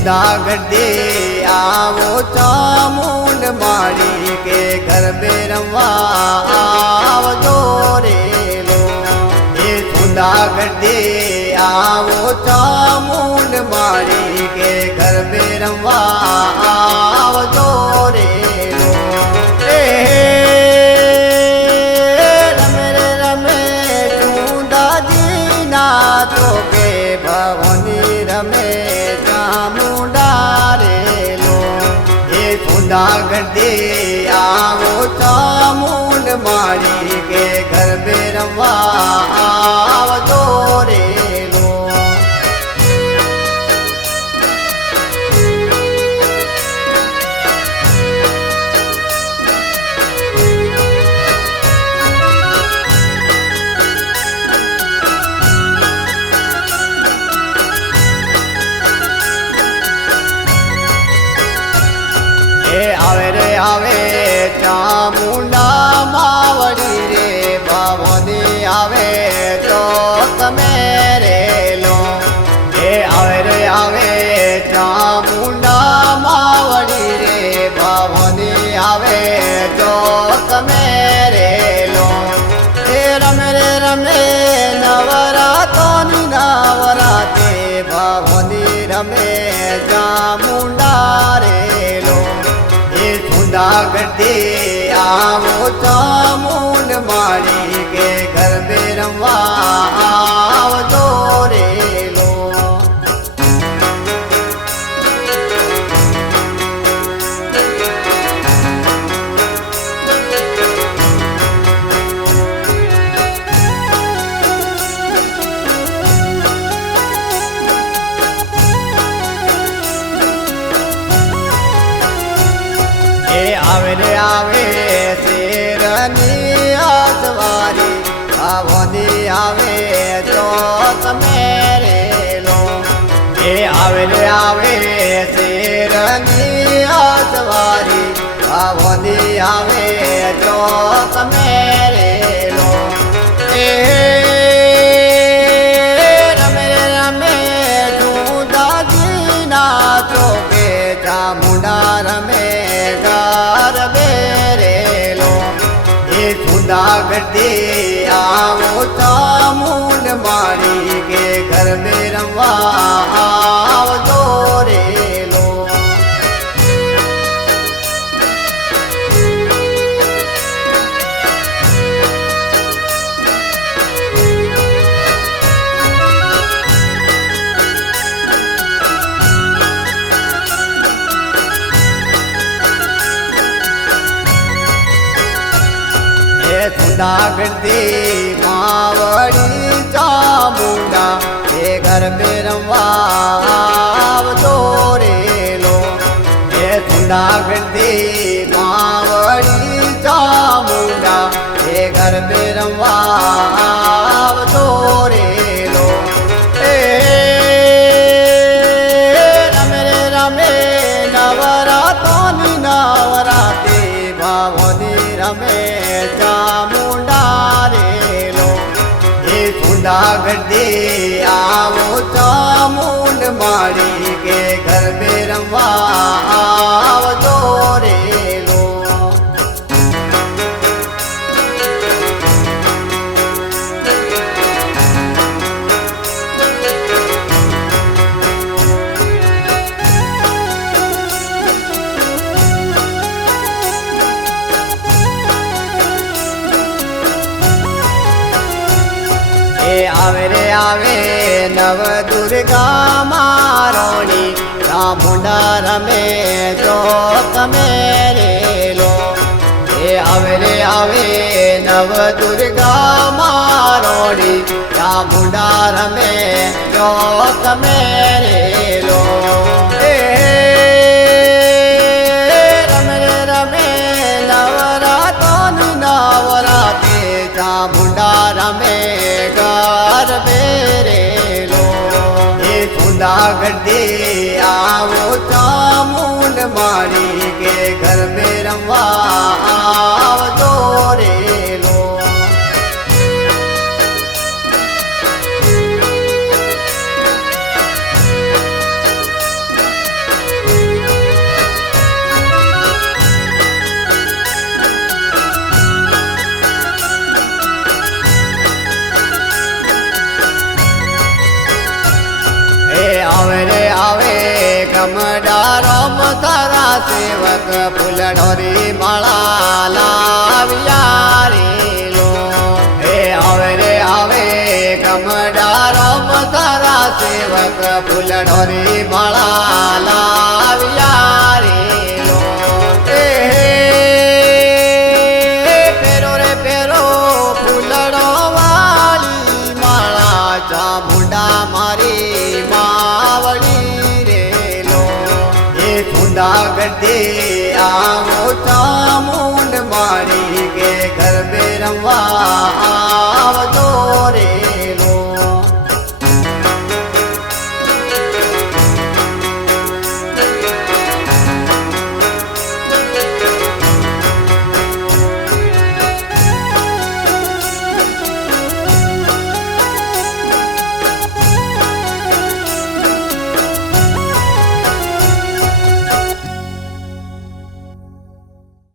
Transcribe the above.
सुधा गड्डे आवो चामुंड माड़ी के घर में रमवा आवजो रे लो। ये सुधा गड्डे आवो चामुंड माड़ी के घर में रमवा आवजो रे लो। रमे रे रमे चूंदा जी ना तो के भवनी रमे चामुंडा रे लो। ये सुधा गड्डे आवो चामुंड माड़ी के घर में रमवा आवजो रे लो। आवे रे आवे चामुंडा मावड़ी रे भवनी आवे तो मेरे लो। आवे रे आवे चामुंडा मावड़ी रे भवनी आवे तो मेरे लो। रमे रे रमे नवरा तो नवराते भवनी रमे चामुंडा रे लो। सुधा गड्डे आवो चामुंड माड़ी के घर में रमवा आवजो रे लो। आवे रे आवे शेरनी आसवारी भवनी आवे तो मेरे लो। आवे रे आवे शेरनी आसवारी भवनी आवे तो मेरे लो। रमे रमे चूंदा जी ना तो के चामुंडा रमे सुधा गड्डे आवो चामुंड माड़ी के घर में रमवा आवजो रे लो। सुधा गड्डे मावड़ी चामुंडा के घर में रमवा आवजो रे लो। सुधा गड्डे मावड़ी चामुंडा के घर में रमवा आवजो रे लो। रमे रे रमे नवरा तो नवराते भवनी रमे चामुंडा रे लो। सुधा गड्डे आवो चामुंड माड़ी के घर में रमवा आवजो रे लो। आवे रे आवे नव दुर्गा मारोणी चामुंडा रमे चौक मेरे लो। आवे रे आवे नव दुर्गा मारोणी चामुंडा रमे चौक मेरे लो। रमे रमे नवरा तो नवराते चामुंडा रमे घर मेरे लो। सुधा गड्डे आवो चामुंड माड़ी के घर में रमवा आवजो रे लो। ગમડા રામ તારા સેવક ફૂલડોરી માળા લાવ્યા રે લો હે આવે રે આવે ગમડા રામ તારા સેવક ફૂલડોરી માળા લાવ્યા